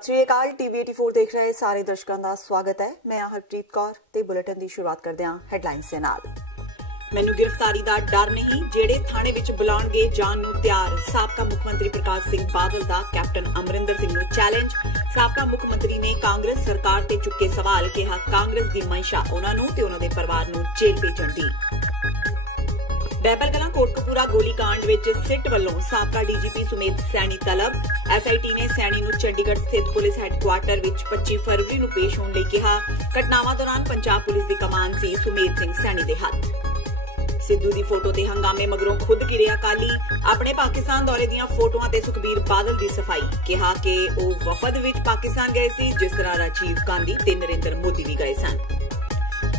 सत श्री अकाल। टीवी 84 देख रहे सारे दर्शकों का स्वागत है। मैं हरप्रीत कौर ते बुलेटिन की शुरुआत करते हैं हैडलाइंस दे नाल। मैनू गिरफ्तारी का डर नहीं, जेड़े थाने विच बुलाउणगे जाण नूं तैयार। साबका मुख मंत्री प्रकाश सिंह बादल का कैप्टन अमरिंदर सिंह नूं चैलेंज। साबका मुख मंत्री ने कांग्रेस सरकार ते चुके सवाल, कहा कांग्रेस की मंशा उन्हां नूं ते उन्हां दे परिवार नूं जेल भेजण दी। बैपरकलां कोटकपूरा गोलीकांड विच सिट वल्लों साबका डीजीपी सुमेध सैनी तलब। एसआईटी ने सैनी नूं चंडीगढ़ स्थित पुलिस हैडकुआर्टर विच 25 फरवरी नूं पेश होण लई कहा। घटनावां दौरान पंजाब पुलिस दी कमान सी सुमेध सिंह सैनी दे हत्थ। सिद्धू दी फोटो ते हंगामे मगरों खुद गिरे अकाली। अपने पाकिस्तान दौरे दीआं फोटोआं ते सुखबीर बादल दी सफाई, कहा कि ओह वफद विच पाकिस्तान गए सी जिस तरह राजीव गांधी ते नरेंद्र मोदी भी गए सन।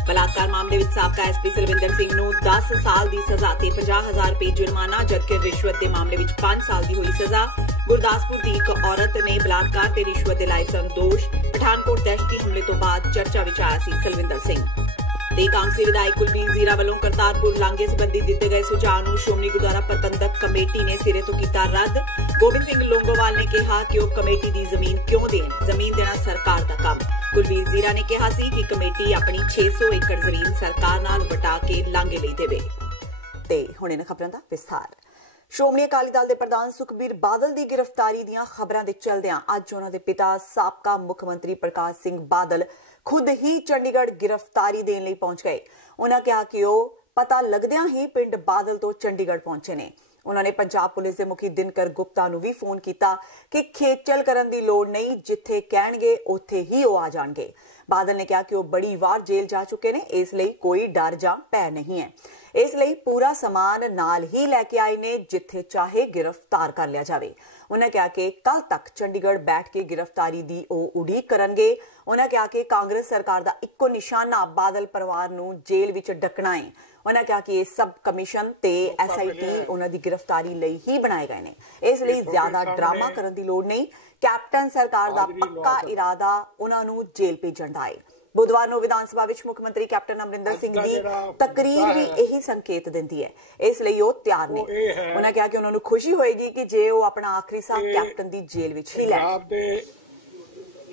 बलात्कार मामले विच साबका एसपी सलविंदर सिंह नूं 10 साल की सज़ा ते 50,000 रुपए जुर्माना, जबकि रिश्वत के मामले विच 5 साल की हुई सज़ा। गुरदासपुर की एक औरत ने बलात्कार ते रिश्वत दे लाए सन दोष। पठानकोट दहशती हमले तो बाद चर्चा विच आया सी सलविंदर सिंह। ते कांगसी विधायक कुलबीर जीरा वालों करतारपुर लांघे संबंधी दिते गए सुझाव नूं श्रोमणी गुरुद्वारा प्रबंधक कमेटी ने सिरे तो कीता रद्द। गोबिंद सिंह लोंगोवाल ने कहा कि वह कमेटी की जमीन क्यों देण, जमीन देना सरकार का काम। कुलबीर जीरा ने कहा सी कि कमेटी अपनी 600 एकड़ जमीन सरकार नाल वटा के लांघे लई देवे। ते हुण इन्हां खबरां दा विस्तार। श्रोमणी अकाली दल के प्रधान सुखबीर बादल की गिरफ्तारी दीआं खबरां दे चलदिआं अज उन्हां दे पिता साबका मुख मंत्री प्रकाश सिंह बादल खुद ही चंडीगढ़ गिरफ्तारी देने लई पहुंच गए। उन्होंने कहा कि वह पता लगदिआं ही पिंड बादल तो चंडीगढ़ पहुंचे ने। उन्होंने पंजाब पुलिस के मुखी दिनकर गुप्ता नूं भी फोन किया कि खेचल करन दी लोड़ नहीं, जिथे कहणगे उत्थे ही वो आ जाणगे। बादल ने कहा कि वह बड़ी वार जेल जा चुके ने, इसलिए कोई डर जां भै नहीं है, इसलिए पूरा समान नाल ही लैके आए ने, जिथे चाहे गिरफ्तार कर लिया जाए। उन्होंने कहा कि कल तक चंडीगढ़ बैठ के गिरफ्तारी की उड़ीक करनगे। उन्होंने कहा कि कांग्रेस सरकार का इक्को निशाना बादल परिवार नूं जेल विच डकना है। उन्होंने कहा कि सब कमीशन ते एसआईटी उन्हां दी गिरफ्तारी लई ही बनाए गए ने, इसलिए ज्यादा ड्रामा करन दी लोड़ नहीं। कैप्टन सरकार का पक्का इरादा उन्हां नूं जेल भेजण दा है। बुधवार को विधानसभा विच मुख्यमंत्री कैप्टन अमरिंदर सिंह की तकरीर भी यही संकेत देती है, इसलिए वो तैयार ने। उन्होंने कहा कि उन्होंने खुशी होएगी कि जे वो अपना आखिरी साह कैप्टन की जेल विच ही लैण।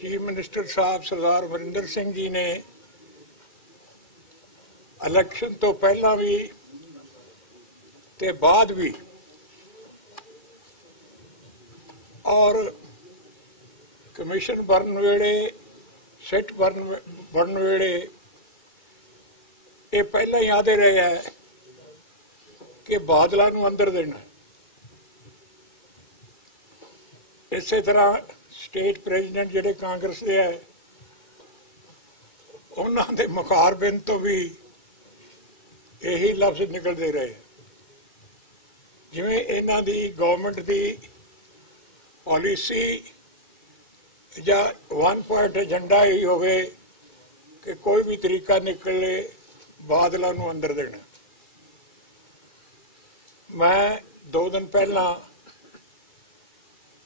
चीफ मिनिस्टर साहब सरदार अमरिंदर सिंह जी ने इलेक्शन तो पहला भी ते बाद भी और कमीशन बनन वेले सिट बनन वेले ये पहला ही आदे रहे है कि बादलों नूं अंदर देना। इसे तरह स्टेट प्रेजिडेंट जिहड़े कांग्रेस के है उन्हां दे मुखारबिन तो भी यही लफ्ज निकलते रहे। जिवें इन्हां दी गवर्नमेंट की पॉलिसी या वन पॉइंट एजेंडा ही होवे कि कोई भी तरीका निकले बादलों नूं अंदर देना। मैं 2 दिन पहला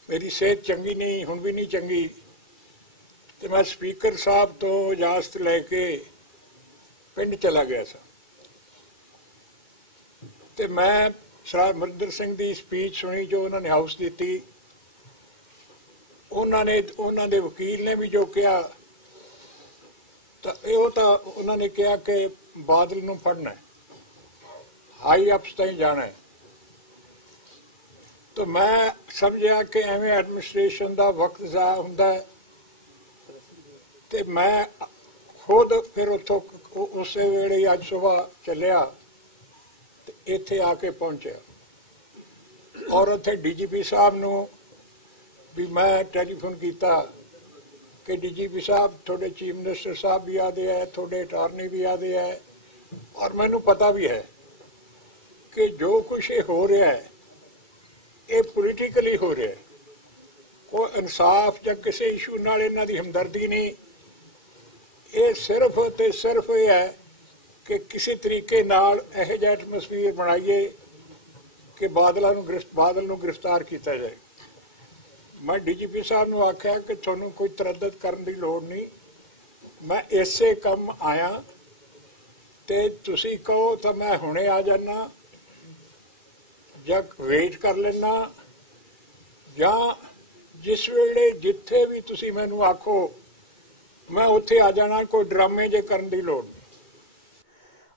मेरी सेहत चंगी नहीं, हुण भी नहीं चंगी, तो मैं स्पीकर साहब तो इजाजत लैके पिंड चला गया सा। तो मैं सरदार अमरिंदर सिंह की स्पीच सुनी जो उन्होंने हाउस दी। उन्होंने वकील ने भी जो कहा तो उन्होंने कहा कि बादल नूं फड़ना है, हाई अप्स ताईं जाना है। तो मैं समझा कि एवं एडमिनिस्ट्रेशन का वक्त ज़ाया हुंदा है। तो मैं खुद फिर उतों उस वेले अज सुबह चलिया इत्थे आके पहुंचा और उत्थे डीजीपी साहब नूं भी मैं टैलीफोन किया कि डीजीपी साहब थोड़े चीफ मिनिस्टर साहब भी आते हैं, थोड़े अटारनी भी आते हैं, और मैनू पता भी है कि जो कुछ ये हो रहा है ये पोलिटिकली हो रहा है। कोई इंसाफ या किसी इशू नाल इन्हां दी हमदर्दी नहीं, ये सिर्फ ते सिर्फ ये है कि किसी तरीके नाल इहो जिहा एटमोसफीयर बनाइए कि बादल नूं गिरफ्तार किया जाए। मैं डीजीपी साहब नूं आख्या कि तुहानूं कोई तरद्दद करन दी लोड़ नहीं, मैं इसे कम आया ते तुसीं कहो तो मैं हुणे आ जाना या वेट कर लेना या जिस वेले जिथे भी तुसी मैनू आखो मैं उत्थे आ जाना, कोई ड्रामे जे करन दी लोड़ नहीं।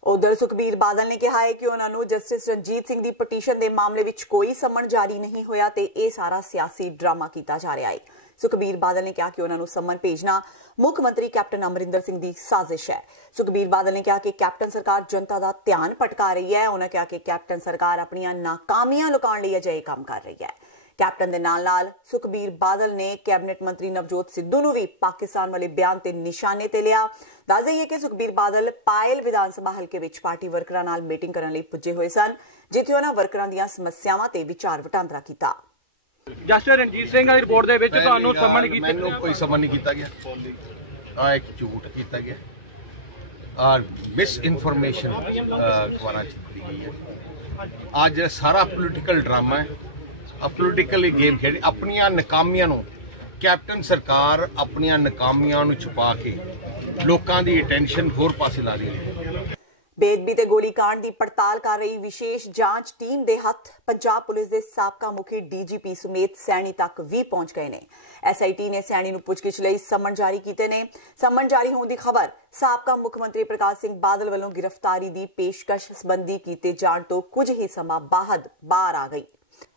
उधर सुखबीर बादल ने कहा है कि उन्होंने जस्टिस रणजीत सिंह की पटीशन के मामले में कोई समन जारी नहीं होया ते ये सारा सियासी ड्रामा किया जा रहा है। सुखबीर बादल ने कहा कि उन्होंने समन भेजना मुख्यमंत्री कैप्टन अमरिंदर सिंह की साजिश है। सुखबीर बादल ने कहा कि कैप्टन सरकार जनता का ध्यान भटका रही है। उन्होंने कहा कि कैप्टन सरकार अपनी नाकामियां लुकाउण लई अजिहे काम कर रही है। कैप्टन के नाल सुखबीर बादल ने कैबिनेट मंत्री नवजोत सिद्धू नूं भी पाकिस्तान वाले बयान ते निशाने ते लिया। दस दईए कि सुखबीर बादल पायल विधानसभा हल्के विच पार्टी वर्करां नाल मीटिंग करन लई पुजे हुए सन, जिथे उन्हां वर्करां दीआं समस्यावां ते विचार वटांदरा कीता। जस्टिस रणजीत सिंह दी रिपोर्ट दे विच तुहानूं समन कीता? मैनूं कोई समन नहीं कीता गया। आ एक झूठ कीता गया और मिस इनफॉर्मेशन अखबारां च दी गई है। आज सारा पोलिटिकल ड्रामा है, पोलिटिकल गेम खेड अपनियां नाकामियां नूं कैप्टन सरकार अपनियां नाकामियां नूं छुपा के लोकां दी अटेंशन होर पासे ला रही है। बेदबी ते गोलीकांड की पड़ताल कर रही विशेष जांच टीम दे हत्थ पंजाब पुलिस दे साबका मुखी डीजीपी सुमेत सैनी तक भी पहुंच गए ने। एसआईटी ने सैनी नूं पुछगिछ लई समन जारी कीते ने। समन जारी होने की खबर साबका मुख्यमंत्री प्रकाश सिंह बादल वालों गिरफ्तारी की पेशकश संबंधी कीते जाण तो कुछ ही समा बाद बाहर आ गई।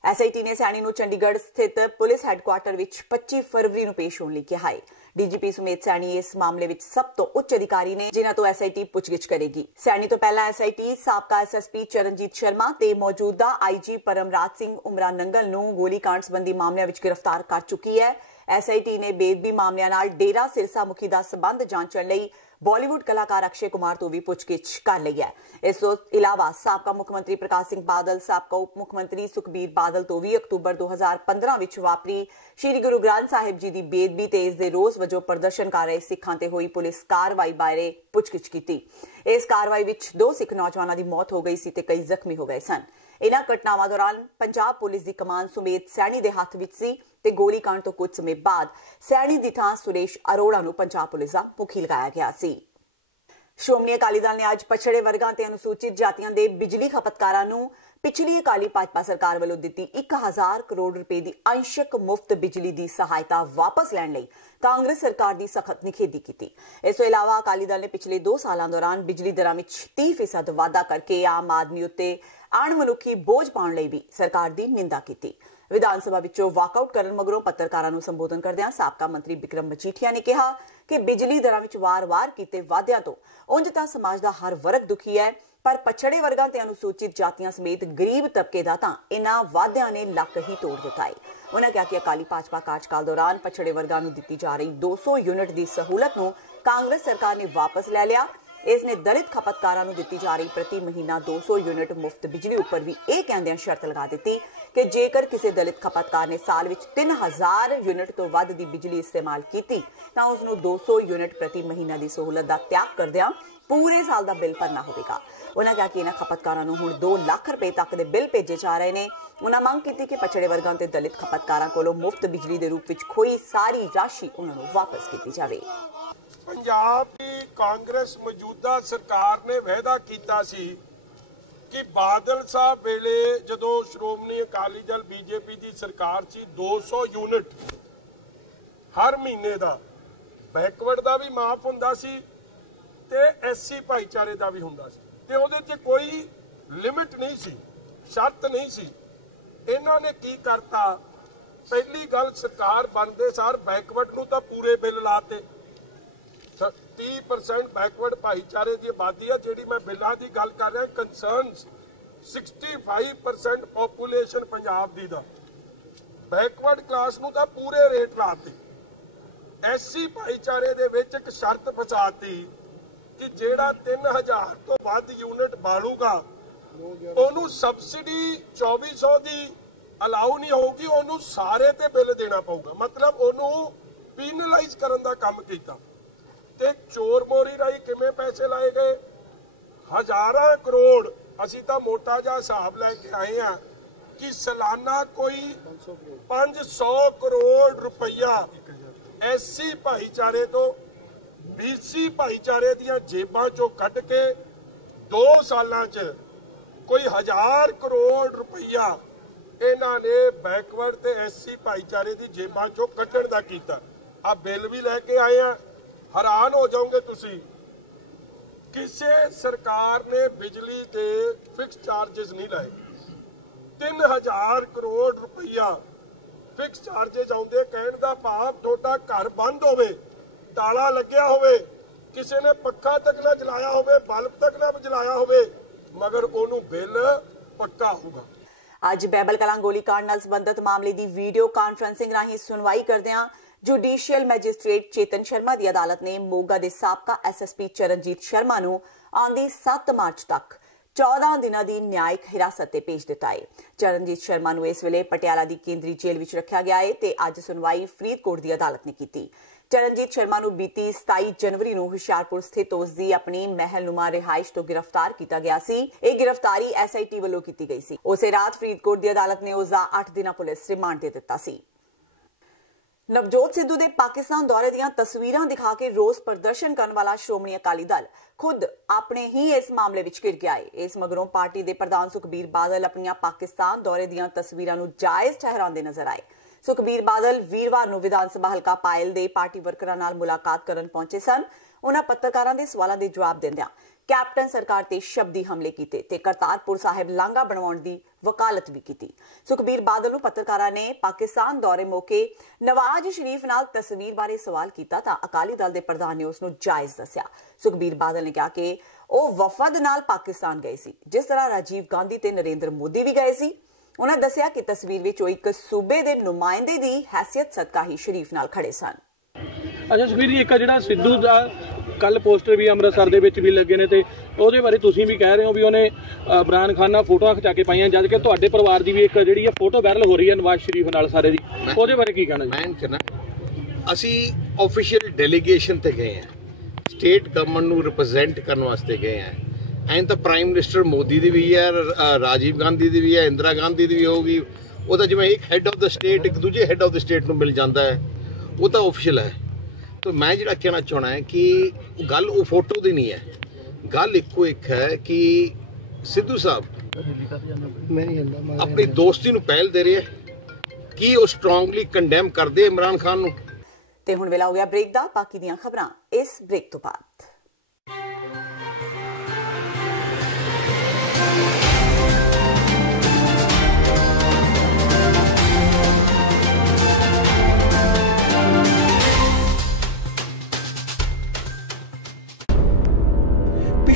एसआईटी ने सैनी नूं चंडीगढ़ स्थित पुलिस हैडक्वार्टर विच 25 फरवरी नूं पेश होने लई कहा है। डीजीपी सुमेत सैनी इस मामले विच सब तो उच्च अधिकारी ने जिन्हां तो एसआईटी पुछगिछ करेगी। सैनी तो पहला एसआईटी साबका एसएसपी चरणजीत शर्मा ते मौजूदा आईजी परमराज सिंह उमरा नंगल नूं गोलीकांड संबंधी मामलिਆਂ विच गिरफ्तार कर चुकी है। एसआईटी ने बेदबी मामलिਆਂ नाल डेरा सिरसा मुखी दा संबंध जांचण लई बॉलीवुड कलाकार अक्षय कुमार तो भी पुछगिछ कर ली है। इस तो इलावा साबका मुख्यमंत्री प्रकाश सिंह बादल, साबका उप मुख्यमंत्री सुखबीर बादल तो भी अक्तूबर 2015 विच वापरी श्री गुरु ग्रंथ साहिब जी की बेदबी ते इस दे रोस वजों प्रदर्शन कर रहे सिखां ते होई पुलिस कार्रवाई बारे पुछगिछ कीती। इस कार्रवाई विच 2 सिख नौजवानों की मौत हो गई सी ते कई जख्मी हो गए सन। इन्हां घटनावां दौरान पंजाब पुलिस की कमान सुमेत सैनी दे हत्थ विच सी ते गोलीकांड तो कुछ समय बाद सैनी दी थां सुरेश अरोड़ा नूं पंजाब पुलिस दा मुखी लगाया गया सी। श्रोमणी अकाली दल ने आज पछड़े वर्गां ते अनुसूचित जातियां दे बिजली खपतकारां नूं पिछली अकाली भाजपा सरकार वालों दित्ती 1000 करोड़ रुपए की अंशक मुफ्त बिजली की सहायता वापस लैण लई कांग्रेस सरकार की सख्त निखेधी की। इस तो इलावा अकाली दल ने पिछले 2 सालों दौरान बिजली दरां विच 30% वाधा करके आम आदमी उत्ते अणमनुखी बोझ पाउण लई भी सरकार की निंदा की। विधानसभा विचों वाकआउट करन मगरों पत्रकारां नूं संबोधन करदिआं साबका मंत्री बिक्रम मजीठिया ने कहा कि बिजली दरां विच वार-वार कीते वाधिਆਂ तो उंज तां समाज दा हर वर्ग दुखी है, पर पछड़े वर्गां ते अनुसूचित जातियां समेत गरीब तबके दा तां इन्हां वाधिਆਂ ने लक ही तोड़ दिता है। उन्होंने कहा कि अकाली भाजपा कार्यकाल दौरान पछड़े वर्गां नूं दित्ती जा रही 200 यूनिट की सहूलत नूं कांग्रेस सरकार ने वापस लै लिया। इसने दलित खपतकारां नूं दित्ती जा रही प्रति महीना 200 यूनिट मुफ्त बिजली उपर भी यह कहंदिआं शर्त लगा दी कि जेकर किसी दलित खपतकार ने साल विच 3000 यूनिट तो वध दी बिजली इस्तेमाल की तां उसनूं 200 यूनिट प्रति महीना की सहूलत का त्याग करदिआं पूरे साल का बिल भरना होगा। उन्होंने कहा कि इन्हां खपतकारां नूं हुण 2 लाख रुपए तक के बिल भेजे जा रहे हैं। उन्होंने मांग की कि पछड़े वर्गां ते दलित खपतकारां कोलों मुफ्त बिजली के रूप में खोई सारी राशि उन्होंने वापस की जाए। पंजाब की कांग्रेस मौजूदा सरकार ने वायदा किया सी कि बादल साहब वेले जदों श्रोमणी अकाली दल बीजेपी की सरकार सी 200 यूनिट हर महीने का बैकवर्ड का भी माफ हुंदा सी ते एससी भाईचारे का भी हुंदा सी ते उहदे च कोई लिमिट नहीं सी, शर्त नहीं सी। इन्हां ने की करता, पहली गल सरकार बनदे सार बैकवर्ड नूं तां पूरे बिल लाते। 30% बैकवर्ड भाईचारे की आबादी है जिहड़ी मैं बिलों की गल कर रहा। कंसर्नस 65% पॉपूलेशन पंजाब दी दा बैकवर्ड क्लास नूं तां पूरे रेट लाते। एससी भाईचारे दे विच एक शर्त फसाती कि जेड़ा 3000 तो वध यूनिट बालूगा ओनू सबसिडी 2400 दी अलाउ नहीं होगी, ओनू सारे ते बिल देना पऊगा। मतलब ओनू पीनलाइज करन दा काम कीता। ते चोर मोरी राही किवें पैसे लाए गए? हजारां करोड़। असीं तां मोटा जिहा हिसाब लैके आए हैं कि सालाना कोई 500 करोड़ रुपया एससी भाईचारे तो बीसी भाईचारे दियां जेबां चों कढ के 2 सालां च कोई 1000 करोड़ रुपया ਇਹਨਾਂ ਨੇ ਬੈਕਵਰਡ ਤੇ ਐਸਸੀ ਭਾਈਚਾਰੇ ਦੀ ਜੇਬਾਂ ਚੋਂ ਕੱਢਣ ਦਾ ਕੀਤਾ। ਆ ਬਿੱਲ ਵੀ ਲੈ ਕੇ ਆਏ ਆ, हैरान हो जाओगे तुसी। किसी सरकार ने बिजली के फिक्स चार्जेस नहीं लाए। 3000 करोड़ रुपया फिक्स चार्जेस आउंदे। कहण दा भाव थोड़ा घर बंद होवे, ताला लग्या होवे, किसी ने पक्खा तक ना जलाया होवे, बल्ब तक ना जलाया होवे, मगर ओनू बिल पक्का होगा। ਅੱਜ ਬੈਬਲ ਕਲਾਂ ਗੋਲੀकांड ਨਾਲ ਸੰਬੰਧਿਤ ਮਾਮਲੇ ਦੀ ਵੀਡੀਓ ਕਾਨਫਰੰਸਿੰਗ ਰਾਹੀਂ ਸੁਣਵਾਈ ਕਰਦਿਆਂ जुडिशियल मैजिस्ट्रेट चेतन शर्मा की अदालत ने मोगा के साबका SSP चरणजीत शर्मा नूं आंदी 7 मार्च तक 14 दिनों की न्यायिक हिरासत ते भेज दिता है। चरणजीत शर्मा नूं इस वेले पटियाला की केंद्रीय जेल विच रखा गया है ते अज सुनवाई फरीदकोट की अदालत ने की। चरणजीत शर्मा नूं बीती 27 जनवरी नूं हुशियारपुर स्थित उसकी अपनी महलनुमा रिहाइश तो गिरफ्तार किया गया सी। यह गिरफ्तारी SIT वालों की गई सी। उसे रात फरीदकोट की अदालत ने उसका 8 दिन पुलिस रिमांड दे दिता सी। नवजोत सिद्धू के पाकिस्तान दौरे दी तस्वीरां दिखा के रोस प्रदर्शन करने वाला श्रोमणी अकाली दल खुद अपने ही इस मामले विच घिर गया है। इस मगरों पार्टी के प्रधान सुखबीर बादल अपनी पाकिस्तान दौरे दी तस्वीरां नूं जायज ठहराते नजर आए। सुखबीर बादल वीरवार नूं विधान सभा हलका पायल दे पार्टी वर्करां नाल मुलाकात करन पहुंचे सन। उन्हां पत्रकारां दे सवालां दे जवाब दिंदिआं कैप्टन सरकार ते शब्दी हमले कीते ते करतारपुर साहिब लांघा बनवाउण दी वकालत भी की। सुखबीर बादल नूं पत्रकारां ने पाकिस्तान दौरे मौके नवाज शरीफ नाल तस्वीर बारे सवाल किया तां अकाली दल दे प्रधान ने उसनूं जायज दस्सिआ। सुखबीर बादल ने कहा कि वह वफद नाल पाकिस्तान गए सी, जिस तरह राजीव गांधी ते नरेंद्र मोदी भी गए सी। उन्होंने दस्सिआ कि तस्वीर विच एक सूबे दे नुमाइंदे दी हैसियत सदका ही शरीफ नाल खड़े सन। अच्छा सुखबीर जी, एक जिहड़ा सिद्धू दा कल पोस्टर भी अमृतसर दे विच भी लगे ने ते ਉਹਦੇ ਬਾਰੇ ਤੁਸੀਂ ਵੀ ਕਹਿ ਰਹੇ ਹੋ ਵੀ ਉਹਨੇ ਇਮਰਾਨ ਖਾਨ ਨਾਲ ਫੋਟੋਆਂ ਖਿਚਾ ਕੇ ਪਾਈਆਂ, ਜਦ ਕਿ ਤੁਹਾਡੇ ਪਰਿਵਾਰ ਦੀ ਵੀ ਇੱਕ ਜਿਹੜੀ ਹੈ ਫੋਟੋ ਵਾਇਰਲ ਹੋ ਰਹੀ ਹੈ ਨਵਾਜ਼ ਸ਼ਰੀਫ ਨਾਲ ਸਾਰੇ ਦੀ, ਉਹਦੇ ਬਾਰੇ ਕੀ ਕਹਿਣਾ? ਮੈਂ ਕਹਿਣਾ ਅਸੀਂ ਆਫੀਸ਼ੀਅਲ ਡੈਲੀਗੇਸ਼ਨ ਤੇ ਗਏ ਹਾਂ, ਸਟੇਟ ਗਵਰਨਮੈਂਟ ਨੂੰ ਰਿਪਰੈਜ਼ੈਂਟ ਕਰਨ ਵਾਸਤੇ ਗਏ ਹਾਂ। ਐਂ ਤਾਂ ਪ੍ਰਾਈਮ ਮਿਨਿਸਟਰ ਮੋਦੀ ਦੀ ਵੀ ਹੈ, ਰਾਜੀਵ ਗਾਂਧੀ ਦੀ ਵੀ ਹੈ, ਇੰਦਰਾ ਗਾਂਧੀ ਦੀ ਵੀ ਹੋਊਗੀ। ਉਹ ਤਾਂ ਜਿਵੇਂ ਇੱਕ ਹੈੱਡ ਆਫ ਦ ਸਟੇਟ ਇੱਕ ਦੂਜੇ ਹੈੱਡ ਆਫ ਦ ਸਟੇਟ ਨੂੰ ਮਿਲ ਜਾਂਦਾ ਹੈ, ਉਹ ਤਾਂ ਆਫੀਸ਼ੀਅਲ ਹੈ। तो मैं जो कहना चाहना है कि गल वो फोटो की नहीं है, गल इको एक है कि सिद्धू साहब अपनी दोस्ती नूं पहल दे रहे हैं कि वो स्ट्रोंगली कंडेम करते इमरान खान नूं। ते हुण वेला हो गया ब्रेक दा, बाकी दीयां खबरां इस ब्रेक तो बाद।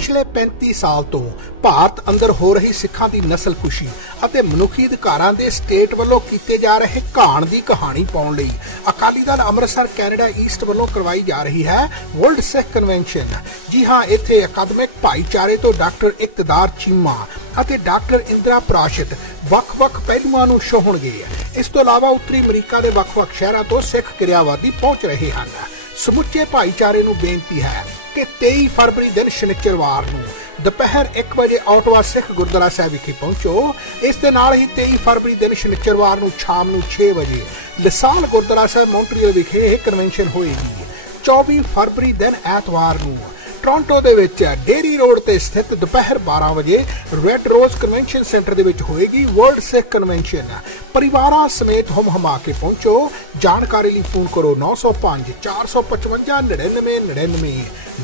पिछले 35 साल तो भारत अंदर हो रही सिखां दी नस्लकुशी ਅਤੇ ਮਨੁੱਖੀ ਅਧਿਕਾਰਾਂ ਦੇ ਸਟੇਟ ਵੱਲੋਂ ਕੀਤੇ ਜਾ ਰਹੇ ਘਾਣ ਦੀ ਕਹਾਣੀ ਪਾਉਣ ਲਈ ਅਕਾਲੀ ਦਲ ਅੰਮ੍ਰਿਤਸਰ ਕੈਨੇਡਾ ਈਸਟ ਵੱਲੋਂ ਕਰਵਾਈ ਜਾ ਰਹੀ ਹੈ ਵਰਲਡ ਸਿੱਖ ਕਨਵੈਨਸ਼ਨ। ਜੀ ਹਾਂ, ਇੱਥੇ ਅਕਾਦਮਿਕ ਭਾਈਚਾਰੇ ਤੋਂ ਡਾਕਟਰ ਇਕਤਦਾਰ ਚੀਮਾ ਅਤੇ ਡਾਕਟਰ ਇੰਦਰਾ ਪ੍ਰਾਸ਼ਿਤ ਵੱਖ-ਵੱਖ ਪਹਿਲੂਆਂ ਨੂੰ ਛੋਹਣਗੇ। ਇਸ ਤੋਂ ਇਲਾਵਾ ਉੱਤਰੀ ਅਮਰੀਕਾ ਦੇ ਵੱਖ-ਵੱਖ ਸ਼ਹਿਰਾਂ ਤੋਂ ਸਿੱਖ ਕਿਰਿਆਵਾਦੀ ਪਹੁੰਚ ਰਹੇ ਹਨ। ਸਮੁੱਚੇ ਭਾਈਚਾਰੇ ਨੂੰ ਬੇਨਤੀ ਹੈ ਕਿ 23 ਫਰਵਰੀ ਦਿਨ ਸ਼ਨੀਚਰਵਾਰ ਨੂੰ ਦੁਪਹਿਰ 1 ਵਜੇ ਆਟਵਾ ਸਿੱਖ ਗੁਰਦੁਆਰਾ ਸਾਹਿਬ ਵਿਖੇ ਪਹੁੰਚੋ। ਇਸ ਦੇ ਨਾਲ ਹੀ 23 ਫਰਵਰੀ ਦਿਨ ਸ਼ਨੀਚਰਵਾਰ ਨੂੰ ਸ਼ਾਮ ਨੂੰ 6 ਵਜੇ ਲਸਾਲ ਗੁਰਦੁਆਰਾ ਸਾਹਿਬ ਮੌਂਟਰੀਅਲ ਵਿਖੇ ਇਹ ਕਨਵੈਨਸ਼ਨ ਹੋਏਗੀ। 24 ਫਰਵਰੀ ਦਿਨ ਐਤਵਾਰ ਨੂੰ ਟੋਰਾਂਟੋ ਦੇ ਵਿੱਚ ਡੇਰੀ ਰੋਡ ਤੇ ਸਥਿਤ ਦੁਪਹਿਰ 12 ਵਜੇ ਰੈੱਡ ਰੋਜ਼ ਕਨਵੈਨਸ਼ਨ ਸੈਂਟਰ ਦੇ ਵਿੱਚ ਹੋਏਗੀ ਵਰਲਡ ਸਿੱਖ ਕਨਵੈਨਸ਼ਨ। ਪਰਿਵਾਰਾਂ ਸਮੇਤ ਹਮ-ਹਮਾ ਕੇ ਪਹੁੰਚੋ। ਜਾਣਕਾਰੀ ਲਈ ਫੋਨ ਕਰੋ 905 455 9999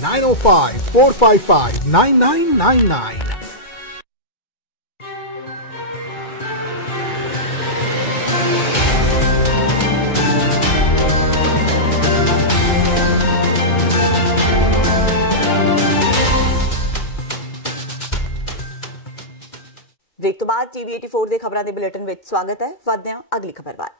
905 455 9999। ब्रेक तो बाद TV 84 ਦੇ ਖਬਰਾਂ ਦੇ ਬੁਲੇਟਿਨ ਵਿੱਚ ਸਵਾਗਤ ਹੈ। ਵਧਦੇ ਹਾਂ ਅਗਲੀ ਖਬਰ ਵੱਲ।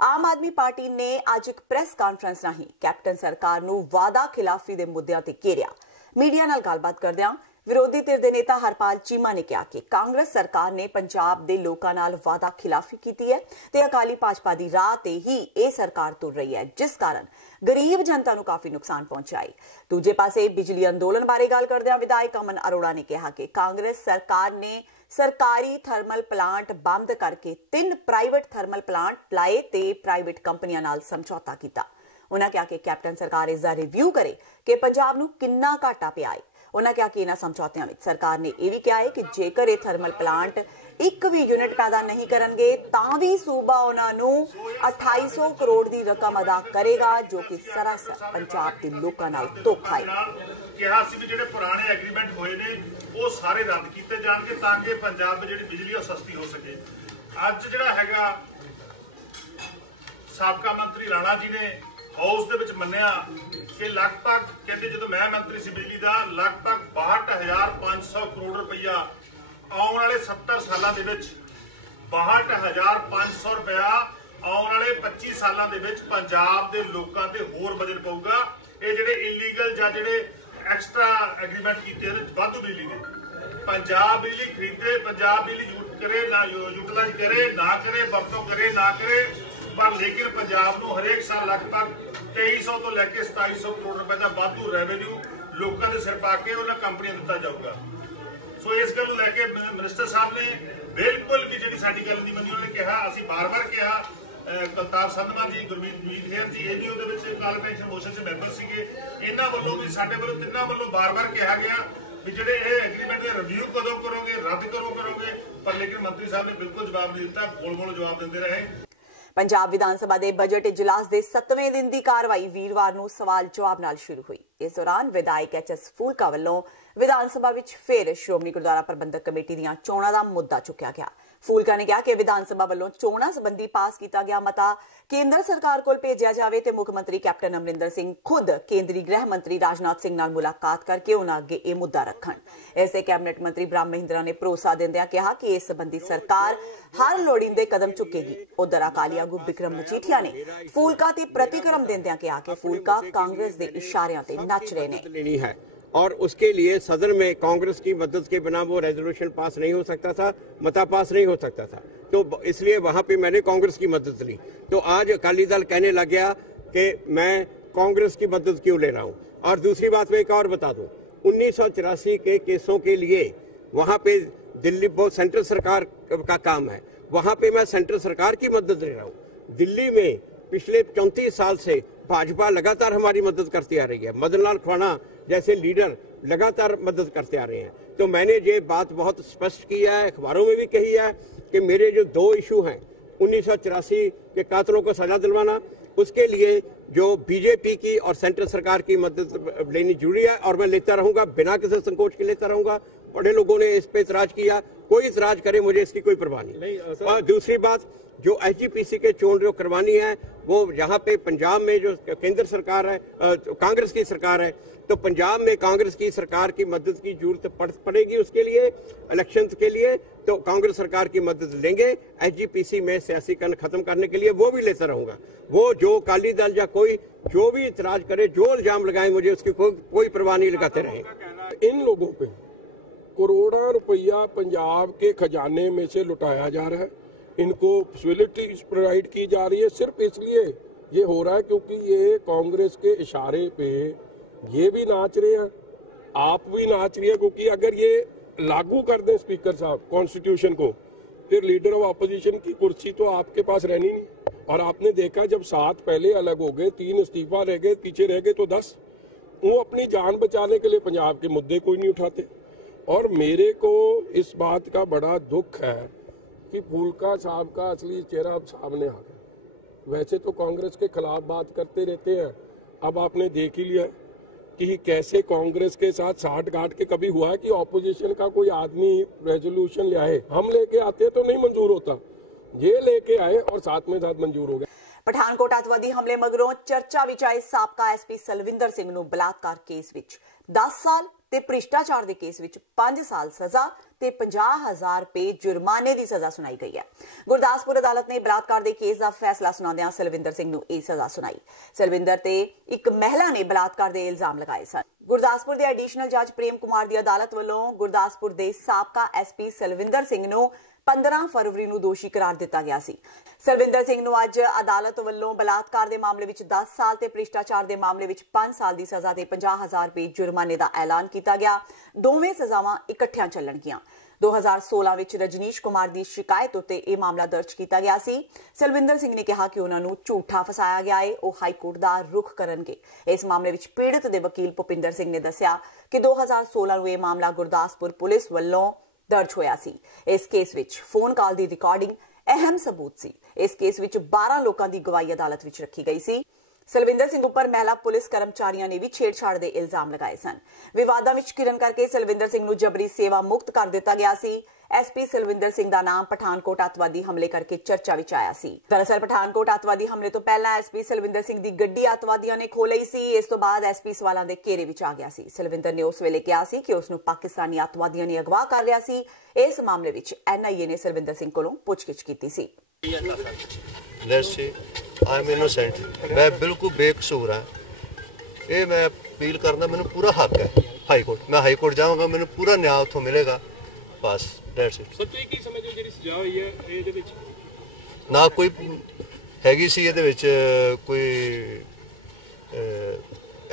ਆਮ ਆਦਮੀ ਪਾਰਟੀ ਨੇ ਅੱਜ ਇੱਕ ਪ੍ਰੈਸ ਕਾਨਫਰੰਸ ਰਾਹੀਂ ਕੈਪਟਨ ਸਰਕਾਰ ਨੂੰ ਵਾਅਦਾ ਖਿਲਾਫੀ ਦੇ ਮੁੱਦਿਆਂ ਤੇ ਘੇਰਿਆ। ਮੀਡੀਆ ਨਾਲ ਗੱਲਬਾਤ ਕਰਦਿਆਂ ਵਿਰੋਧੀ ਧਿਰ ਦੇ ਨੇਤਾ ਹਰਪਾਲ ਚੀਮਾ ਨੇ ਕਿਹਾ ਕਿ ਕਾਂਗਰਸ ਸਰਕਾਰ ਨੇ ਪੰਜਾਬ ਦੇ ਲੋਕਾਂ ਨਾਲ ਵਾਅਦਾ ਖਿਲਾਫੀ ਕੀਤੀ ਹੈ ਤੇ ਅਕਾਲੀ ਭਾਜਪਾ ਦੀ ਰਾਹ ਤੇ ਹੀ ਇਹ ਸਰਕਾਰ ਤੁਰ ਰਹੀ ਹੈ, ਜਿਸ ਕਾਰਨ ਗਰੀਬ ਜਨਤਾ ਨੂੰ ਕਾਫੀ ਨੁਕਸਾਨ ਪਹੁੰਚਿਆ ਹੈ। ਦੂਜੇ ਪਾਸੇ ਬਿਜਲੀ ਅੰਦੋਲਨ ਬਾਰੇ ਗੱਲ ਕਰਦਿਆਂ ਵਿਧਾਇਕ ਅਮਨ ਅਰੋੜਾ ਨੇ ਕਿਹਾ ਕਿ ਕਾਂਗਰਸ ਸਰਕਾਰ ਨੇ सरकारी थर्मल प्लांट बंद करके 3 प्राइवेट थर्मल प्लांट लाए ते प्राइवेट कंपनियां नाल समझौता किया। उन्होंने कहा कि कैप्टन सरकार इसका रिव्यू करे कि पंजाब नूं किन्ना घाटा पिया है। उन्होंने कहा कि इन्हां समझौतियां विच सरकार ने यह भी कहा है कि जेकर ये थर्मल प्लांट एक भी यूनिट पैदा नहीं करनगे तां भी सूबा उन्होंने 2800 करोड़ की रकम अदा करेगा, जो कि सरासर पंजाब के लोगों नाल धोखा है। ਕਿਹਾ ਸੀ ਵੀ ਜਿਹੜੇ ਪੁਰਾਣੇ ਐਗਰੀਮੈਂਟ ਹੋਏ ਨੇ ਉਹ ਸਾਰੇ ਰੱਦ ਕੀਤੇ ਜਾਣਗੇ ਤਾਂ ਕਿ ਪੰਜਾਬ ਦੀ ਜਿਹੜੀ ਬਿਜਲੀ ਉਹ ਸਸਤੀ ਹੋ ਸਕੇ। ਅੱਜ ਜਿਹੜਾ ਹੈਗਾ ਸਾਬਕਾ ਮੰਤਰੀ ਰਾਣਾ ਜੀ ਨੇ ਹਾਊਸ ਦੇ ਵਿੱਚ ਮੰਨਿਆ ਕਿ ਲਗਭਗ ਕਹਿੰਦੇ ਜਦੋਂ ਮੈਂ ਮੰਤਰੀ ਸੀ ਬਿਜਲੀ ਦਾ ਲਗਭਗ 62500 ਕਰੋੜ ਰੁਪਈਆ ਆਉਣ ਵਾਲੇ 70 ਸਾਲਾਂ ਦੇ ਵਿੱਚ 62500 ਰੁਪਇਆ ਆਉਣ ਵਾਲੇ 25 ਸਾਲਾਂ ਦੇ ਵਿੱਚ ਪੰਜਾਬ ਦੇ ਲੋਕਾਂ ਤੇ ਹੋਰ ਬਜਟ ਪਊਗਾ। ਇਹ ਜਿਹੜੇ ਇਲੀਗਲ ਜਾਂ ਜਿਹੜੇ एक्स्ट्रा एग्रीमेंट किए वाधू बिजली ने पंजाब बिजली खरीदे, पंजाब बिजली यूज करे ना यूटिलाइज करे ना करे, वरतों करे ना करे, पर लेकिन पंजाब को हरेक साल लगभग 2300 तो लैके 2700 करोड़ रुपए का वाधू रेवेन्यू लोगों के सिर पा के उन्हें कंपनियां दिता जाऊगा। सो इस गल लैके मिनिस्टर साहब ने बिल्कुल भी जी साडी गल नहीं मनी। उन्होंने कहा असीं बार-बार कहा कलतार संधवा जी, गुरमीत मीर जी ये भी ਉਹਦੇ ਕਾਲ ਪੈਨਸ਼ਨ ਮੋਸ਼ਨ 'ਚ ਮੈਂਬਰ ਸੀਗੇ। ਇਹਨਾਂ ਵੱਲੋਂ ਵੀ ਸਾਡੇ ਵੱਲੋਂ ਤਿੰਨਾਂ ਵੱਲੋਂ ਬਾਰ-ਬਾਰ ਕਿਹਾ ਗਿਆ ਵੀ ਜਿਹੜੇ ਇਹ ਐਗਰੀਮੈਂਟ ਦੇ ਰਿਵਿਊ ਕਦੋਂ ਕਰੋਗੇ, ਰੱਦ ਕਰੋਗੇ, ਪਰ ਲੇਕਿਨ ਮੰਤਰੀ ਸਾਹਿਬ ਨੇ ਬਿਲਕੁਲ ਜਵਾਬ ਨਹੀਂ ਦਿੱਤਾ, ਗੋਲ-ਗੋਲ ਜਵਾਬ ਦਿੰਦੇ ਰਹੇ। पंजाब विधान सभा के बजट इजलास के 7वें दिन की कार्रवाई वीरवार को सवाल जवाब नाल शुरू हुई। इस दौरान विधायक एच.एस. फूलका वालों विधान सभा में फिर श्रोमणी गुरुद्वारा प्रबंधक कमेटी दीआं चोणां दा मुद्दा चुक्या गया। फूलका ने कहा कि विधान सभा वालों चोणां संबंधी पास किया गया मता केंद्र सरकार को भेजा जाए तो मुख्यमंत्री कैप्टन अमरिंदर सिंह खुद केंद्रीय गृह मंत्री राजनाथ सिंह नाल मुलाकात करके उन्हां अगे यह मुद्दा रखण। इसे कैबिनेट मंत्री ब्रह्म महिंद्रा ने भरोसा दिंदिआं कहा कि इस संबंधी सरकार हर लोड़ींदे कदम चुकेगी। उधर अकाली आगू बिक्रम मजीठिया ने फूलका ते प्रतिक्रम देंदिआं कहा कि फूलका कांग्रेस के इशारियां ते नच रहे ने और उसके लिए सदन में कांग्रेस की मदद के बिना वो रेजोल्यूशन पास नहीं हो सकता था, मता पास नहीं हो सकता था। तो इसलिए वहां पे मैंने कांग्रेस की मदद ली। तो आज अकाली दल कहने लग गया कि मैं कांग्रेस की मदद क्यों ले रहा हूं। और दूसरी बात मैं एक और बता दूं, 1984 के केसों के लिए वहां पे दिल्ली बहुत सेंट्रल सरकार का काम है, वहां पे मैं सेंट्रल सरकार की मदद ले रहा हूं। दिल्ली में पिछले 34 साल से भाजपा लगातार हमारी मदद करती आ रही है, मदन लाल खुराना जैसे लीडर लगातार मदद करते आ रहे हैं। तो मैंने ये बात बहुत स्पष्ट की है, अखबारों में भी कही है कि मेरे जो 2 इशू हैं 1984 के कातलों को सजा दिलवाना, उसके लिए जो बीजेपी की और सेंट्रल सरकार की मदद लेनी जरूरी है और मैं लेता रहूंगा, बिना किसी संकोच के लेता रहूंगा। बड़े लोगों ने इस पे इतराज किया, कोई इतराज करे, मुझे इसकी कोई परवाह नहीं। और दूसरी बात, जो एचजीपीसी के चोन जो करवानी है वो यहाँ पे पंजाब में जो केंद्र सरकार है, कांग्रेस की सरकार है, तो पंजाब में कांग्रेस की सरकार की मदद की जरूरत पड़ेगी। उसके लिए इलेक्शन के लिए तो कांग्रेस सरकार की मदद लेंगे। एचजीपीसी में सियासीकरण खत्म करने के लिए वो भी लेता रहूंगा। वो जो अकाली दल या कोई जो भी इतराज करे, जो इल्जाम लगाए, मुझे उसकी कोई परवाह नहीं लगाते रहे। इन लोगों पे करोड़ों रुपया पंजाब के खजाने में से लुटाया जा रहा है, इनको फैसिलिटीज प्रोवाइड की जा रही है। सिर्फ इसलिए ये हो रहा है क्योंकि ये कांग्रेस के इशारे पे ये भी नाच रहे हैं, आप भी नाच रही है। क्योंकि अगर ये लागू कर दें स्पीकर साहब कॉन्स्टिट्यूशन को, फिर लीडर ऑफ अपोजिशन की कुर्सी तो आपके पास रहनी नहीं। और आपने देखा जब 7 पहले अलग हो गए, 3 इस्तीफा रह गए, पीछे रह गए तो 10। वो अपनी जान बचाने के लिए पंजाब के मुद्दे कोई नहीं उठाते। और मेरे को इस बात का बड़ा दुख है कि फूलका साहब का असली चेहरा अब सामने आ गया। वैसे तो कांग्रेस के खिलाफ बात करते रहते हैं, अब आपने देख ही लिया कि कैसे कांग्रेस के साथ साठ गांठ के कभी हुआ है कि ऑपोजिशन का कोई आदमी रेजोल्यूशन ले आए, हम लेके आते तो नहीं मंजूर होता, ये लेके आए और साथ में साथ मंजूर हो गया। पठानकोट अतवादी हमले मगरों चर्चा विच आए साबका एसपी सलविंदर सिंह नूं बलात्कार केस विच 10 साल ते भ्रिष्टाचार के केस विच 5 साल सजा ते 50,000 रुपए जुर्माने की सजा सुनाई गई है। गुरदासपुर अदालत ने बलात्कार के केस का फैसला सुनादियां सलविंदर सिंह नूं यह सजा सुनाई। सलविंदर ते एक महिला ने बलात्कार के इल्जाम लगाए सन। गुरदासपुर के एडिशनल जज प्रेम कुमार की अदालत वालों गुरदासपुर के साबका एसपी सलविंदर सिंह नूं 15 फरवरी नूं दोषी करार दिता गया सी। सलविंदर सिंह नूं अज अदालत वालों बलात्कार के मामले विच 10 साल ते भ्रिष्टाचार के मामले विच 5 साल की सजा ते 50,000 रुपए जुर्माने का ऐलान किया गया। दोवें सजावां इकट्ठियां चलणगियां। 2016 ਵਿੱਚ ਰਜਨੀਸ਼ ਕੁਮਾਰ ਦੀ ਸ਼ਿਕਾਇਤ ਉੱਤੇ ਇਹ ਮਾਮਲਾ ਦਰਜ ਕੀਤਾ ਗਿਆ ਸੀ। ਸਲਵਿੰਦਰ ਸਿੰਘ ਨੇ ਕਿਹਾ ਕਿ ਉਹਨਾਂ ਨੂੰ ਝੂਠਾ ਫਸਾਇਆ ਗਿਆ ਹੈ, ਉਹ ਹਾਈ ਕੋਰਟ ਦਾ ਰੁਖ ਕਰਨਗੇ। ਇਸ ਮਾਮਲੇ ਵਿੱਚ ਪੀੜਤ ਦੇ ਵਕੀਲ ਭੁਪਿੰਦਰ ਸਿੰਘ ਨੇ ਦੱਸਿਆ ਕਿ 2016 ਨੂੰ ਇਹ ਮਾਮਲਾ ਗੁਰਦਾਸਪੁਰ ਪੁਲਿਸ ਵੱਲੋਂ ਦਰਜ ਹੋਇਆ ਸੀ। ਇਸ ਕੇਸ ਵਿੱਚ ਫੋਨ ਕਾਲ ਦੀ ਰਿਕਾਰਡਿੰਗ ਅਹਿਮ ਸਬੂਤ ਸੀ। ਇਸ ਕੇਸ ਵਿੱਚ 12 ਲੋਕਾਂ ਦੀ ਗਵਾਹੀ ਅਦਾਲਤ ਵਿੱਚ ਰੱਖੀ ਗਈ ਸੀ। ਸਲਵਿੰਦਰ ਸਿੰਘ ਉੱਪਰ ਮਹਿਲਾ ਪੁਲਿਸ ਕਰਮਚਾਰੀਆਂ ਨੇ ਵੀ ਛੇੜਛਾੜ ਦੇ ਇਲਜ਼ਾਮ ਲਗਾਏ ਸਨ। ਵਿਵਾਦਾਂ ਵਿੱਚ ਘਿਰਨ ਕਰਕੇ ਸਲਵਿੰਦਰ ਸਿੰਘ ਨੂੰ ਜਬਰੀ ਸੇਵਾ ਮੁਕਤ ਕਰ ਦਿੱਤਾ ਗਿਆ ਸੀ। ਐਸਪੀ ਸਲਵਿੰਦਰ ਸਿੰਘ ਦਾ ਨਾਮ ਪਠਾਨਕੋਟ ਅੱਤਵਾਦੀ ਹਮਲੇ ਕਰਕੇ ਚਰਚਾ ਵਿੱਚ ਆਇਆ ਸੀ। ਦਰਅਸਲ ਪਠਾਨਕੋਟ ਅੱਤਵਾਦੀ ਹਮਲੇ ਤੋਂ ਪਹਿਲਾਂ ਐਸਪੀ ਸਲਵਿੰਦਰ ਸਿੰਘ ਦੀ ਗੱਡੀ ਅੱਤਵਾਦੀਆਂ ਨੇ ਖੋਹ ਲਈ ਸੀ। ਇਸ ਤੋਂ ਬਾਅਦ ਐਸਪੀ ਸਵਾਲਾਂ ਦੇ ਘੇਰੇ ਵਿੱਚ ਆ ਗਿਆ ਸੀ। ਸਲਵਿੰਦਰ ਨੇ ਉਸ ਵੇਲੇ ਕਿਹਾ ਸੀ ਕਿ ਉਸ ਨੂੰ ਪਾਕਿਸਤਾਨੀ ਅੱਤਵਾਦੀਆਂ ਨੇ ਅਗਵਾ ਕਰ ਲਿਆ ਸੀ। ਇਸ ਮਾਮਲੇ ਵਿੱਚ NIA ਨੇ ਸਲਵਿੰਦਰ ਸਿੰਘ ਕੋਲੋਂ ਪੁੱਛਗਿੱਛ ਕੀਤੀ ਸੀ। आई एम इनोसेंट, मैं बिल्कुल बेकसूर हाँ। ये मैं अपील करना, मैंने पूरा हक है हाई कोर्ट। मैं हाई कोर्ट जाऊँगा, मैंने पूरा न्याय उतों मिलेगा। बस दैट्स इट। ਸੱਚੀ ਕੀ ਸਮਝੋ ਜਿਹੜੀ ਸਜ਼ਾ ਹੋਈ ਹੈ ਇਹਦੇ ਵਿੱਚ ना कोई हैगी सी ਇਹਦੇ ਵਿੱਚ ਕੋਈ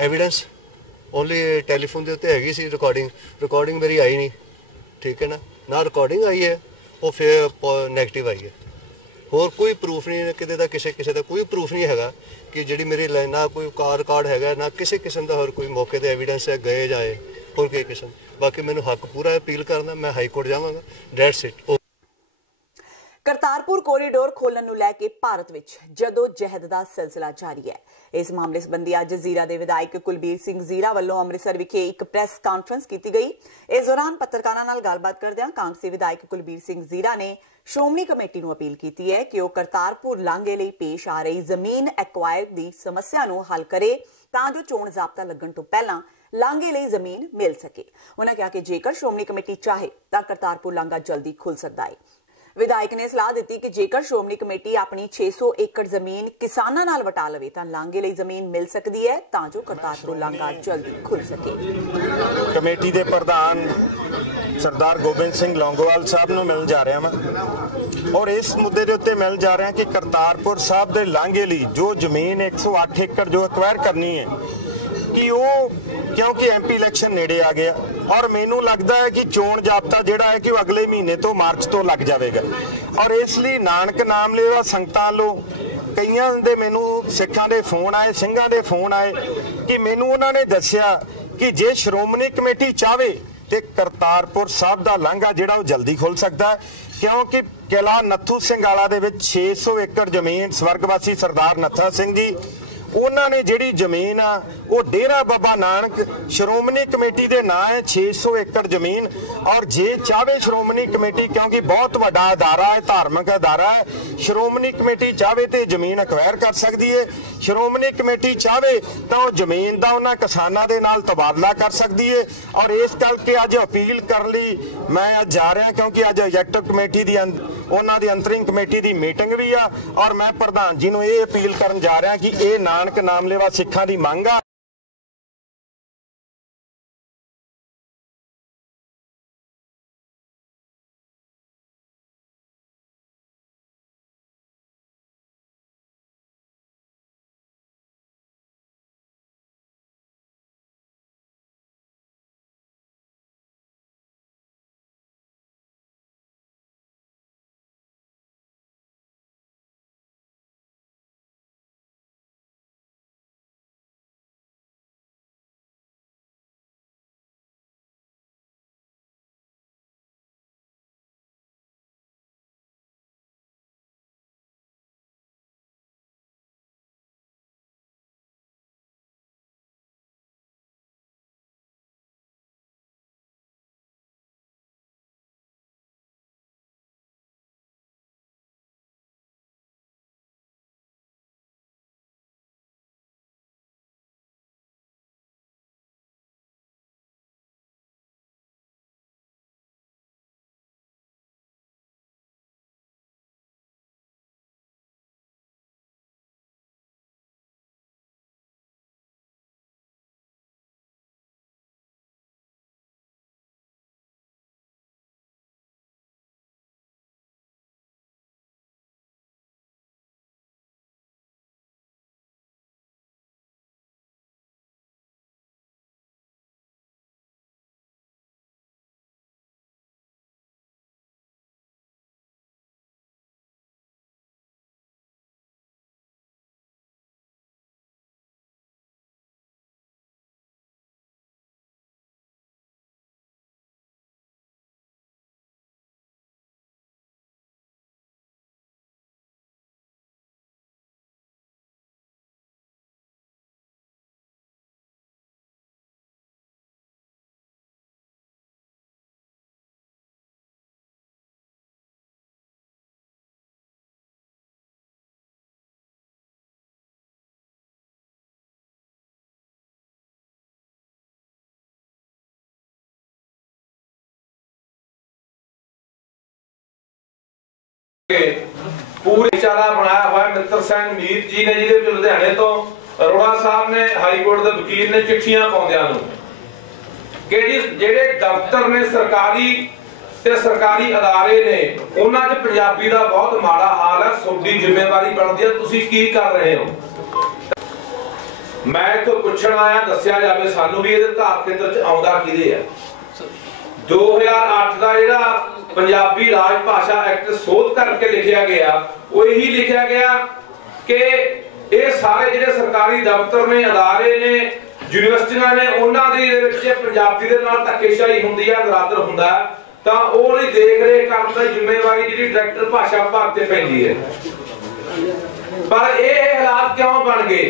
एविडेंस, ओनली ਟੈਲੀਫੋਨ ਦੇ ਉੱਤੇ ਹੈਗੀ ਸੀ ਰਿਕਾਰਡਿੰਗ ਮੇਰੀ ਆਈ ਨਹੀਂ, ठीक है ना ਰਿਕਾਰਡਿੰਗ ਆਈ ਹੈ, ਉਹ ਫਿਰ ਨੈਗੇਟਿਵ ਆਈ ਹੈ। ਹੋਰ ਕੋਈ ਪ੍ਰੂਫ ਨਹੀਂ ਕਿਤੇ ਦਾ, ਕਿਸੇ ਦਾ ਕੋਈ ਪ੍ਰੂਫ ਨਹੀਂ ਹੈਗਾ ਕਿ ਜਿਹੜੀ ਮੇਰੀ ਨਾ ਕੋਈ ਕਾਰ ਰਿਕਾਰਡ ਹੈਗਾ, ਨਾ ਕਿਸੇ ਕਿਸਮ ਦਾ ਹੋਰ ਕੋਈ ਮੌਕੇ ਤੇ ਐਵੀਡੈਂਸ ਹੈ ਗਏ ਜਾਏ ਹੋਰ ਕੋਈ ਕਿਸਮ। ਬਾਕੀ ਮੈਨੂੰ ਹੱਕ ਪੂਰਾ ਅਪੀਲ ਕਰਨਾ, ਮੈਂ ਹਾਈ ਕੋਰਟ ਜਾਵਾਂਗਾ। That's it. ਕਰਤਾਰਪੁਰ ਕੋਰੀਡੋਰ ਖੋਲਣ ਨੂੰ ਲੈ ਕੇ ਭਾਰਤ ਵਿੱਚ ਜਦੋ ਜਹਿਦ ਦਾ ਸਿਲਸਿਲਾ ਜਾਰੀ ਹੈ। ਇਸ ਮਾਮਲੇ ਸੰਬੰਧੀ ਅੱਜ ਜ਼ੀਰਾ ਦੇ ਵਿਧਾਇਕ ਕੁਲਬੀਰ ਸਿੰਘ ਜ਼ੀਰਾ ਵੱਲੋਂ ਅੰਮ੍ਰਿਤਸਰ ਵਿਖੇ ਇੱਕ ਪ੍ਰੈਸ ਕਾਨਫਰੰਸ ਕੀਤੀ ਗਈ। ਇਸ ਦੌਰਾਨ ਪੱਤਰਕਾਰਾਂ ਨਾਲ ਗੱਲਬਾਤ ਕਰਦਿਆਂ ਕਾਂਗਰਸੀ ਵਿਧਾਇਕ ਕੁਲਬੀਰ ਸਿੰਘ ਜ਼ੀਰਾ ਨੇ ਸ਼੍ਰੋਮਣੀ ਕਮੇਟੀ ਨੂੰ ਅਪੀਲ ਕੀਤੀ ਹੈ ਕਿ ਉਹ ਕਰਤਾਰਪੁਰ ਲਾਂਘੇ ਲਈ ਪੇਸ਼ ਆ ਰਹੀ ਜ਼ਮੀਨ ਐਕਵਾਇਰ ਦੀ ਸਮੱਸਿਆ ਨੂੰ ਹੱਲ ਕਰੇ ਤਾਂ ਜੋ ਚੋਣ ਜ਼ਾਬਤਾ ਲੱਗਣ ਤੋਂ ਪਹਿਲਾਂ ਲਾਂਘੇ ਲਈ ਜ਼ਮੀਨ ਮਿਲ ਸਕੇ। ਉਹਨਾਂ ਕਿਹਾ ਕਿ ਜੇਕਰ ਸ਼੍ਰੋਮਣੀ ਕਮੇਟੀ ਚਾਹੇ ਤਾਂ ਕਰਤਾਰਪੁਰ ਲਾਂਘਾ ਜਲਦੀ ਖੁੱਲ ਸਕਦਾ ਹੈ। ਵਿਧਾਇਕ ਨੇ ਸਲਾਹ ਦਿੱਤੀ ਕਿ ਜੇਕਰ ਸ਼੍ਰੋਮਣੀ ਕਮੇਟੀ ਆਪਣੀ 600 ਏਕੜ ਜ਼ਮੀਨ ਕਿਸਾਨਾਂ ਨਾਲ ਵਟਾ ਲਵੇ ਤਾਂ ਲਾਂਘੇ ਲਈ ਜ਼ਮੀਨ ਮਿਲ ਸਕਦੀ ਹੈ ਤਾਂ ਜੋ ਕਰਤਾਰਪੁਰ ਲਾਂਘਾ ਜਲਦੀ ਖੁੱਲ ਸਕੇ। ਕਮੇਟੀ ਦੇ ਪ੍ਰਧਾਨ ਸਰਦਾਰ ਗੋਬਿੰਦ ਸਿੰਘ ਲੌਂਗੋਵਾਲ ਸਾਹਿਬ ਨੂੰ ਮਿਲਣ ਜਾ ਰਿਹਾ ਹਾਂ ਔਰ ਇਸ ਮੁੱਦੇ ਦੇ ਉੱਤੇ ਮਿਲ ਜਾ ਰਿਹਾ ਕਿ ਕਰਤਾਰਪੁਰ ਸਾਹਿਬ ਦੇ ਲਾਂਘੇ ਲਈ ਜੋ ਜ਼ਮੀਨ 108 ਏਕੜ ਜੋ ਐਕਵਾਇਰ ਕਰਨੀ ਹੈ ਕਿ ਉਹ ਕਿਉਂਕਿ MP ਇਲੈਕਸ਼ਨ ਨੇੜੇ ਆ ਗਿਆ ਔਰ ਮੈਨੂੰ ਲੱਗਦਾ ਹੈ ਕਿ ਚੋਣ ਜ਼ਾਬਤਾ ਜਿਹੜਾ ਹੈ ਕਿ ਉਹ ਅਗਲੇ ਮਹੀਨੇ ਤੋਂ ਮਾਰਚ ਤੋਂ ਲੱਗ ਜਾਵੇਗਾ ਔਰ ਇਸ ਲਈ ਨਾਨਕ ਨਾਮ ਲੈਵਾ ਸੰਗਤਾਂ ਲੋ ਕਈਆਂ ਦੇ ਮੈਨੂੰ ਸਿੱਖਾਂ ਦੇ ਫੋਨ ਆਏ, ਸਿੰਘਾਂ ਦੇ ਫੋਨ ਆਏ ਕਿ ਮੈਨੂੰ ਉਹਨਾਂ ਨੇ ਦੱਸਿਆ ਕਿ ਜੇ ਸ਼੍ਰੋਮਣੀ ਕਮੇਟੀ ਚਾਹਵੇ ਤੇ ਕਰਤਾਰਪੁਰ ਸਾਹਿਬ ਦਾ ਲਾਂਘਾ ਜਿਹੜਾ ਉਹ ਜਲਦੀ ਖੁੱਲ ਸਕਦਾ ਕਿਉਂਕਿ ਕਿਲਾ ਨੱਥੂ ਸਿੰਘ ਵਾਲਾ ਦੇ ਵਿੱਚ 600 ਏਕੜ ਜ਼ਮੀਨ ਸਵਰਗਵਾਸੀ ਸਰਦਾਰ ਨੱਥਾ ਸਿੰਘ ਜੀ ਉਹਨਾਂ ਨੇ ਜਿਹੜੀ ਜ਼ਮੀਨ ਆ ਉਹ ਡੇਰਾ ਬਾਬਾ ਨਾਨਕ ਸ਼੍ਰੋਮਣੀ ਕਮੇਟੀ ਦੇ ਨਾਂ ਹੈ 600 ਏਕੜ ਜ਼ਮੀਨ ਔਰ ਜੇ ਚਾਹਵੇ ਸ਼੍ਰੋਮਣੀ ਕਮੇਟੀ ਕਿਉਂਕਿ ਬਹੁਤ ਵੱਡਾ ਅਦਾਰਾ ਹੈ, ਧਾਰਮਿਕ ਅਦਾਰਾ ਹੈ, ਸ਼੍ਰੋਮਣੀ ਕਮੇਟੀ ਚਾਹਵੇ ਤੇ ਜ਼ਮੀਨ ਅਕਵਾਇਰ ਕਰ ਸਕਦੀ ਹੈ। ਸ਼੍ਰੋਮਣੀ ਕਮੇਟੀ ਚਾਹਵੇ ਤਾਂ ਉਹ ਜ਼ਮੀਨ ਦਾ ਉਹਨਾਂ ਕਿਸਾਨਾਂ ਦੇ ਨਾਲ ਤਬਾਦਲਾ ਕਰ ਸਕਦੀ ਹੈ ਔਰ ਇਸ ਕਰਕੇ ਅੱਜ ਅਪੀਲ ਕਰਨ ਲਈ ਮੈਂ ਅੱਜ ਜਾ ਰਿਹਾ ਕਿਉਂਕਿ ਅੱਜ ਐਗਜ਼ੈਕਟਿਵ ਕਮੇਟੀ ਦੀ ਉਹਨਾਂ ਦੀ ਅੰਤਰਿਮ ਕਮੇਟੀ ਦੀ ਮੀਟਿੰਗ ਵੀ ਆ ਔਰ ਮੈਂ ਪ੍ਰਧਾਨ ਜੀ ਨੂੰ ਇਹ ਅਪੀਲ ਕਰਨ ਜਾ ਰਿਹਾ ਕਿ ਇਹ ਨਾਨਕ ਨਾਮ ਲੈਵਾ ਸਿੱਖਾਂ ਦੀ ਮੰਗ ਆ। पूरी चारा बनाया हुआ है मित्र सैन मीर जी ने, जिहदे विच लुधियाने तो अरोड़ा साहब ने हाई कोर्ट के वकील ने चिट्ठियां पाउंदियां नूं कि जिहड़े दफ्तर ने सरकारी ते सरकारी अदारे ने उन्हां 'च पंजाबी दा बहुत माड़ा हाल है, तुहाडी जिम्मेवारी बनदी है, तुसीं की कर रहे हो। मैं तो पुछण आया, दस्सिया जावे सानू भी इहदे धार केंद्र च आउंदा किहदे है। 2008 का जिहड़ा पंजाबी राज भाषा एक्ट सोध करके लिखिया गया, वो यही लिखिया गया कि ये सारे जिहड़े सरकारी दफ्तर ने, अदारे ने, यूनिवर्सिटियां ने, उन्हां दे विच पंजाबी दे नाल धक्केशाही हुंदी है, नरादर हुंदा है, तां ओह देख रेख करन दी जिम्मेवारी जिहड़ी डायरैक्टर भाषा विभाग ते पैंदी है। पर ये हालात क्यों बन गए?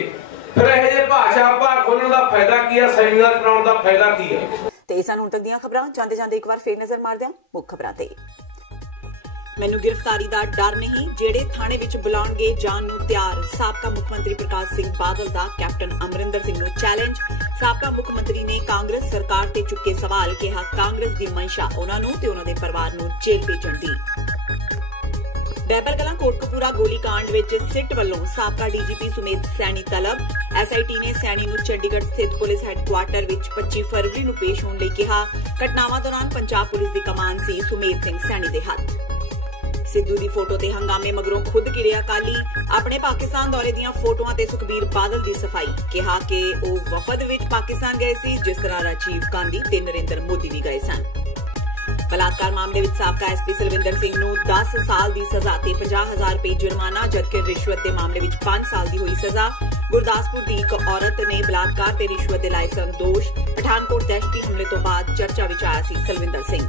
फिर इह जिहे भाषा विभाग खोलण दा फायदा की है, सैमीनार कराउण दा फायदा की है? ਤੇ ਸਨ ਹੁਣ ਤੱਕ ਦੀਆਂ ਖਬਰਾਂ। ਜਾਂਦੇ ਜਾਂਦੇ ਇੱਕ ਵਾਰ ਫੇਰ ਨਜ਼ਰ ਮਾਰਦੇ ਹਾਂ ਮੁੱਖ ਖਬਰਾਂ ਤੇ। ਮੈਨੂੰ ਗ੍ਰਿਫਤਾਰੀ ਦਾ ਡਰ ਨਹੀਂ, ਜਿਹੜੇ ਥਾਣੇ ਵਿੱਚ ਬੁਲਾਉਣਗੇ ਜਾਣ ਨੂੰ ਤਿਆਰ। ਸਾਬਕਾ ਮੁੱਖ ਮੰਤਰੀ ਪ੍ਰਕਾਸ਼ ਸਿੰਘ ਬਾਦਲ ਦਾ ਕੈਪਟਨ ਅਮਰਿੰਦਰ ਸਿੰਘ ਨੂੰ ਚੈਲੰਜ। ਸਾਬਕਾ ਮੁੱਖ ਮੰਤਰੀ ਨੇ ਕਾਂਗਰਸ ਸਰਕਾਰ ਤੇ ਚੁੱਕੇ ਸਵਾਲ, ਕਿਹਾ ਕਾਂਗਰਸ ਦੀ ਮਨਸ਼ਾ ਉਹਨਾਂ ਨੂੰ ਤੇ ਉਹਨਾਂ ਦੇ ਪਰਿਵਾਰ ਨੂੰ ਜੇਲ੍ਹ ਭੇਜਣ ਦੀ। ਬੈਬਰ ਕਲਾਂ ਕੋਟਕਪੂਰਾ ਗੋਲੀकांड ਵਿੱਚ ਸਿੱਟ ਵੱਲੋਂ ਸਾਬਕਾ ਡੀਜੀਪੀ ਸੁਮੇਧ ਸੈਣੀ ਤਲਬ। ਐਸਆਈਟੀ ਨੇ ਸੈਣੀ ਨੂੰ ਚੰਡੀਗੜ੍ਹ ਸਥਿਤ ਪੁਲਿਸ ਹੈੱਡਕੁਆਰਟਰ ਵਿੱਚ 25 ਫਰਵਰੀ ਨੂੰ ਪੇਸ਼ ਹੋਣ ਲਈ ਕਿਹਾ। ਘਟਨਾਵਾਂ ਦੌਰਾਨ ਪੰਜਾਬ ਪੁਲਿਸ ਦੀ ਕਮਾਨ ਸੀ ਸੁਮੇਧ ਸਿੰਘ ਸੈਣੀ ਦੇ ਹੱਥ। ਸਿੱਧੂ ਦੀ ਫੋਟੋ ਤੇ ਹੰਗਾਮੇ ਮਗਰੋਂ ਖੁਦ ਘਿਰਿਆ ਅਕਾਲੀ। ਆਪਣੇ ਪਾਕਿਸਤਾਨ ਦੌਰੇ ਦੀਆਂ ਫੋਟੋਆਂ ਤੇ ਸੁਖਬੀਰ ਬਾਦਲ ਦੀ ਸਫਾਈ, ਕਿਹਾ ਕਿ ਉਹ ਵਫਦ ਵਿੱਚ ਪਾਕਿਸਤਾਨ ਗਏ ਸੀ ਜਿਸ ਤਰ੍ਹਾਂ ਰਾਜੀਵ ਗਾਂਧੀ ਤੇ ਨਰਿੰਦਰ ਮੋਦੀ ਵੀ ਗਏ ਸਨ। ਬਲਾਤਕਾਰ ਮਾਮਲੇ ਵਿੱਚ ਸਾਬਕਾ ਐਸਪੀ ਸਲਵਿੰਦਰ ਸਿੰਘ ਨੂੰ 10 ਸਾਲ ਦੀ ਸਜ਼ਾ ਤੇ 50,000 ਰੁਪਏ ਜੁਰਮਾਨਾ, ਜਦਕਿ ਰਿਸ਼ਵਤ ਦੇ ਮਾਮਲੇ ਵਿੱਚ 5 ਸਾਲ ਦੀ ਹੋਈ ਸਜ਼ਾ। ਗੁਰਦਾਸਪੁਰ ਦੀ ਇੱਕ ਔਰਤ ਨੇ ਬਲਾਤਕਾਰ ਤੇ ਰਿਸ਼ਵਤ ਦੇ ਲਾਏ ਸਨ ਦੋਸ਼। ਪਠਾਨਕੋਟ ਦਹਿਸ਼ਤੀ ਹਮਲੇ ਤੋਂ ਬਾਅਦ ਚਰਚਾ ਵਿੱਚ ਆਇਆ ਸੀ ਸਲਵਿੰਦਰ ਸਿੰਘ।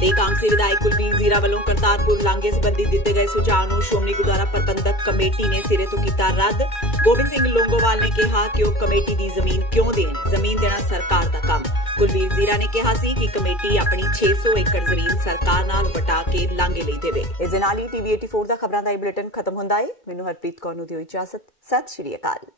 ਤੇ ਕਾਂਗਸੀ ਵਿਧਾਇਕ ਕੁਲਬੀਰ ਜ਼ੀਰਾ ਵੱਲੋਂ ਕਰਤਾਰਪੁਰ ਲਾਂਘੇ ਸੰਬੰਧੀ ਦਿੱਤੇ ਗਏ ਸੁਝਾਅ ਨੂੰ ਸ਼੍ਰੋਮਣੀ ਗੁਰਦੁਆਰਾ ਪ੍ਰਬੰਧਕ ਕਮੇਟੀ ਨੇ ਸਿਰੇ ਤੋਂ ਕੀਤਾ ਰੱਦ। ਗੋਬਿੰਦ ਸਿੰਘ ਲੋਂਗੋਵਾਲ ਨੇ ਕਿਹਾ ਕਿ ਉਹ ਕਮੇਟੀ ਦੀ ਜ਼ਮੀਨ ਕਿਉਂ ਦੇਣ, ਜ਼ਮੀਨ ਦੇਣਾ ਸਰਕਾਰ ਦਾ ਕੰਮ। ਕੁਲਬੀਰ ਜ਼ੀਰਾ ਨੇ ਕਿਹਾ ਸੀ ਕਿ ਕਮੇਟੀ ਆਪਣੀ 600 ਏਕੜ ਜ਼ਮੀਨ ਸਰਕਾਰ ਨਾਲ ਵਟਾ ਕੇ ਲਾਂਘੇ ਲਈ ਦੇਵੇ। ਇਸ ਦੇ ਨਾਲ ਹੀ TV 84 ਦਾ ਖਬਰਾਂ ਦਾ ਇਹ ਬੁਲੇਟਿਨ ਖਤਮ ਹੁੰਦਾ ਹੈ। ਮੈਨੂੰ ਹਰਪ੍ਰੀਤ ਕੌਰ ਨੂੰ ਦਿਓ ਇਜਾਜ਼ਤ। ਸਤਿ ਸ਼੍ਰੀ ਅਕਾਲ।